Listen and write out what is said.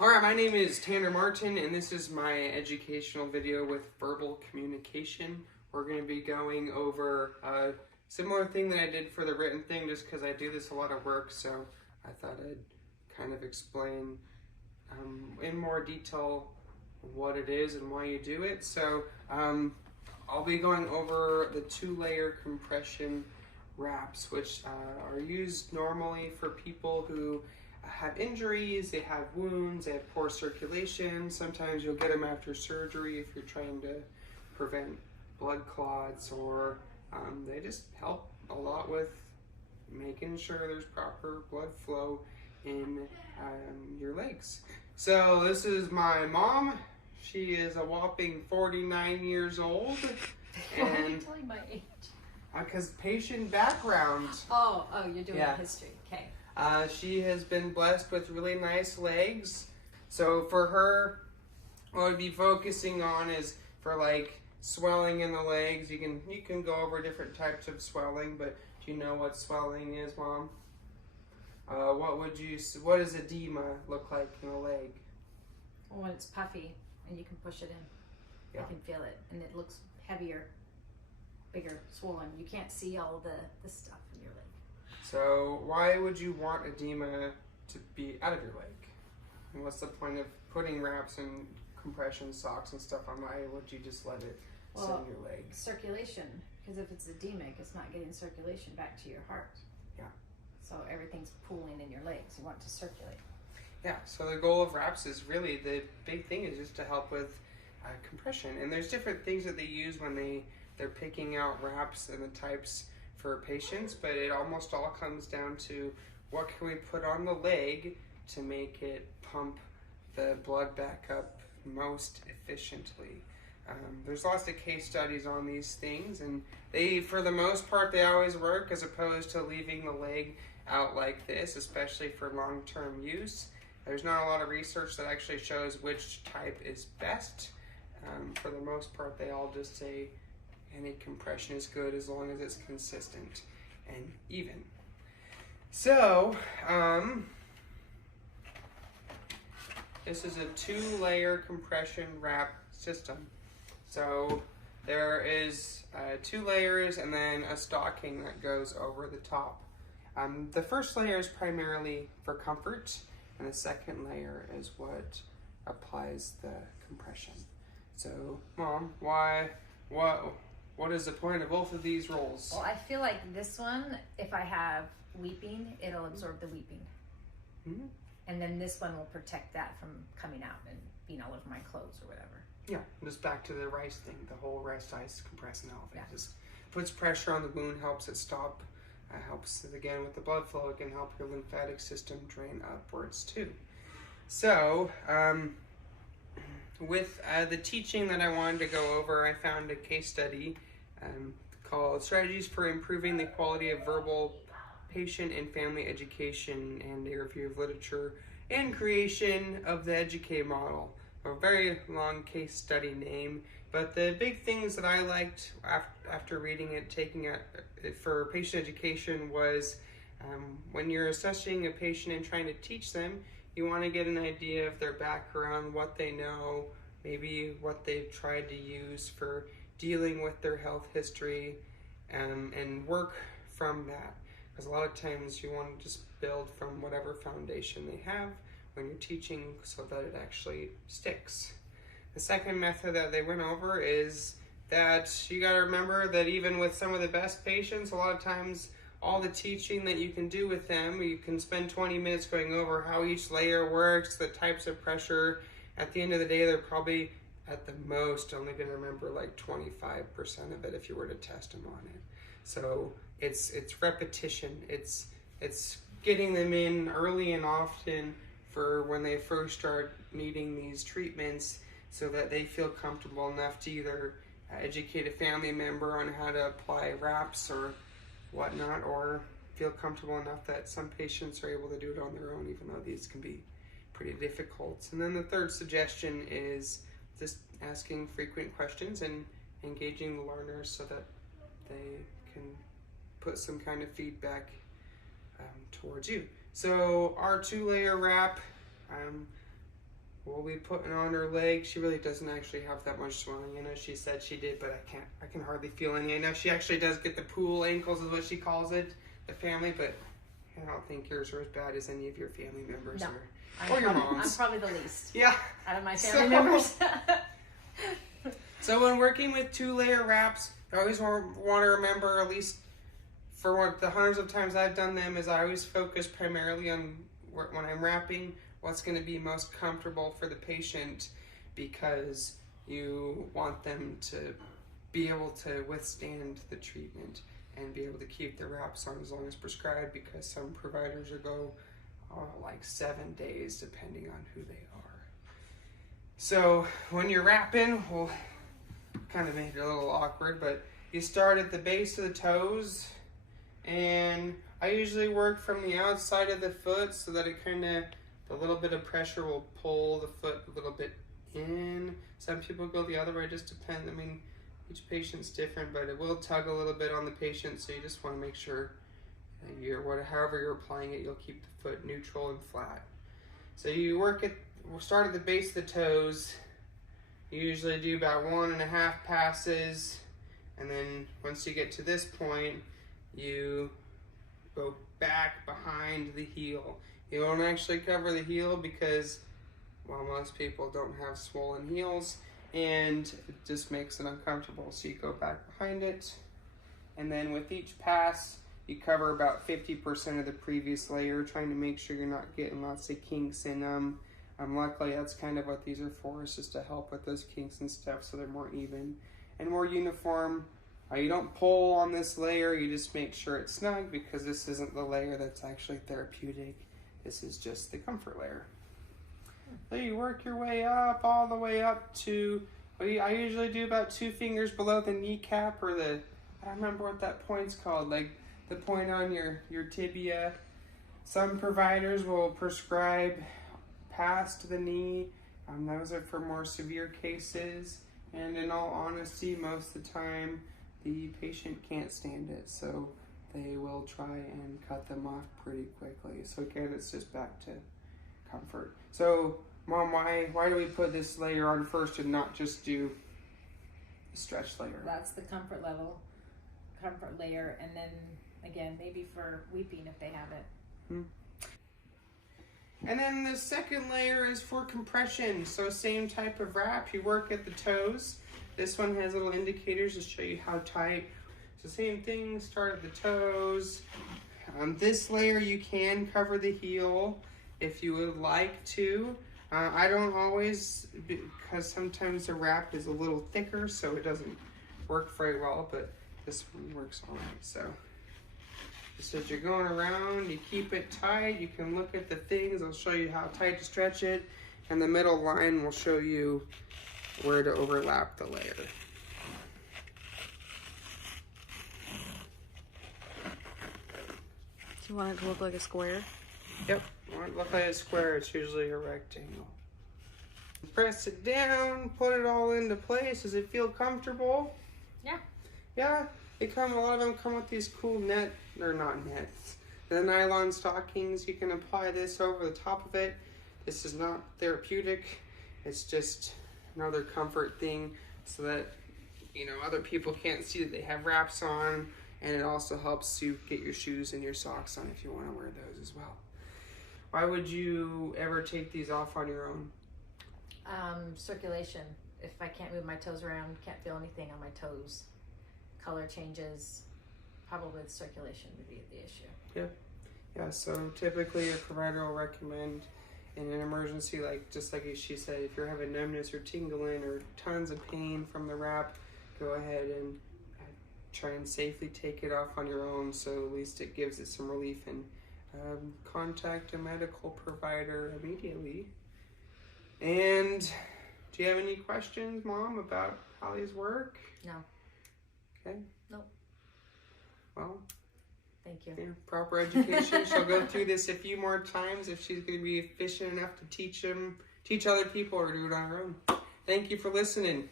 Alright, my name is Tanner Martin, and this is my educational video with verbal communication. We're going to be going over a similar thing that I did for the written thing, just because I do this a lot of work, so I thought I'd kind of explain in more detail what it is and why you do it. So I'll be going over the 2-layer compression wraps, which are used normally for people who have injuries, they have wounds, they have poor circulation. Sometimes you'll get them after surgery if you're trying to prevent blood clots, or they just help a lot with making sure there's proper blood flow in your legs. So this is my mom. She is a whopping 49 years old. Why are you telling my age? Because patient background. Oh, you're doing history. Okay. She has been blessed with really nice legs. So for her, what I'd be focusing on is for like swelling in the legs. You can go over different types of swelling, but do you know what swelling is, Mom? What does edema look like in a leg? Well, when it's puffy and you can push it in, Yeah. you can feel it, and it looks heavier, bigger, swollen. You can't see all the stuff in your leg. So why would you want edema to be out of your leg? And what's the point of putting wraps and compression socks and stuff on? Why would you just let it sit in your leg? Circulation, because if it's edemic, it's not getting circulation back to your heart. Yeah. So everything's pooling in your legs. You want it to circulate. Yeah, so the goal of wraps is really, the big thing is just to help with compression. And there's different things that they use when they're picking out wraps and the types for patients, but it almost all comes down to what can we put on the leg to make it pump the blood back up most efficiently. There's lots of case studies on these things, and they, for the most part, they always work, as opposed to leaving the leg out like this, especially for long-term use. There's not a lot of research that actually shows which type is best. For the most part, they all just say any compression is good as long as it's consistent and even. So, this is a 2-layer compression wrap system. So there is 2 layers and then a stocking that goes over the top. The first layer is primarily for comfort, and the second layer is what applies the compression. So, Mom, what is the point of both of these rolls? Well, I feel like this one, if I have weeping, it'll absorb the weeping. Mm-hmm. And then this one will protect that from coming out and being all over my clothes or whatever. Yeah, just back to the rice thing, the whole rest, ice, compress, and elevate. Yeah. Just puts pressure on the wound, helps it stop, helps it again with the blood flow. It can help your lymphatic system drain upwards too. So, with the teaching that I wanted to go over, I found a case study called Strategies for Improving the Quality of Verbal Patient and Family Education, and a review of literature and creation of the EDUCATE model. A very long case study name, but the big things that I liked after reading it, taking it for patient education, was when you're assessing a patient and trying to teach them, you want to get an idea of their background, what they know, maybe what they've tried to use for dealing with their health history, and work from that. Because a lot of times you want to just build from whatever foundation they have when you're teaching, so that it actually sticks. The second method that they went over is that you got to remember that even with some of the best patients, a lot of times all the teaching that you can do with them, you can spend 20 minutes going over how each layer works, the types of pressure. At the end of the day, they're probably at the most only going to remember like 25% of it if you were to test them on it. So it's repetition. It's getting them in early and often for when they first start needing these treatments, so that they feel comfortable enough to either educate a family member on how to apply wraps or whatnot, or feel comfortable enough that some patients are able to do it on their own, even though these can be pretty difficult. And then the third suggestion is just asking frequent questions and engaging the learners so that they can put some kind of feedback towards you. So our 2-layer wrap, we'll be putting on her leg. She really doesn't actually have that much swelling. You know, she said she did, but I can hardly feel any. I know she actually does get the pool ankles is what she calls it, the family, but I don't think yours are as bad as any of your family members No. or your mom's. I'm probably the least. Yeah. Out of my family members. So when working with 2-layer wraps, I always want to remember, at least for what the hundreds of times I've done them, is I always focus primarily on when I'm wrapping what's going to be most comfortable for the patient, because you want them to be able to withstand the treatment and be able to keep the wraps on as long as prescribed, because some providers will go like 7 days depending on who they are. So when you're wrapping, we'll kind of make it a little awkward, but you start at the base of the toes, and I usually work from the outside of the foot so that it kind of, a little bit of pressure will pull the foot a little bit in. Some people go the other way, it just depends. I mean, each patient's different, but it will tug a little bit on the patient, so you just want to make sure that however you're applying it, you'll keep the foot neutral and flat. So you we'll start at the base of the toes. You usually do about 1.5 passes, and then once you get to this point, you go back behind the heel. You don't actually cover the heel because, well, most people don't have swollen heels, and it just makes it uncomfortable. So you go back behind it, and then with each pass, you cover about 50% of the previous layer, trying to make sure you're not getting lots of kinks in them. Luckily, that's kind of what these are for, is just to help with those kinks and stuff so they're more even and more uniform. You don't pull on this layer, you just make sure it's snug, because this isn't the layer that's actually therapeutic. This is just the comfort layer. So you work your way up, all the way up to, I usually do about 2 fingers below the kneecap, or I don't remember what that point's called, like the point on your tibia. Some providers will prescribe past the knee. Those are for more severe cases, and in all honesty, most of the time the patient can't stand it, so they will try and cut them off pretty quickly. So again, it's just back to comfort. So Mom, why do we put this layer on first and not just do the stretch layer? That's the comfort layer, and then again, maybe for weeping if they have it. And then the second layer is for compression. So same type of wrap. You work at the toes. This one has little indicators to show you how tight. So same thing, start at the toes. This layer you can cover the heel if you would like to. I don't always, because sometimes the wrap is a little thicker, so it doesn't work very well, but this one works all right. So just as you're going around, you keep it tight. You can look at the things. I'll show you how tight to stretch it. And the middle line will show you where to overlap the layer. You want it to look like a square? Yep, I want it to look like a square. It's usually a rectangle. Press it down, put it all into place. Does it feel comfortable? Yeah. Yeah, a lot of them come with these cool nets, the nylon stockings. You can apply this over the top of it. This is not therapeutic. It's just another comfort thing so that, other people can't see that they have wraps on, and it also helps you get your shoes and your socks on if you want to wear those as well. Why would you ever take these off on your own? Circulation. If I can't move my toes around, can't feel anything on my toes. Color changes, probably the circulation would be the issue. Yeah, so typically a provider will recommend in an emergency, just like she said, if you're having numbness or tingling or tons of pain from the wrap, go ahead and try and safely take it off on your own, so at least it gives it some relief, and contact a medical provider immediately. And do you have any questions, Mom, about how these work? No. Okay. Nope. Well, thank you. Yeah, proper education. She'll go through this a few more times if she's going to be efficient enough to teach other people, or do it on her own. Thank you for listening.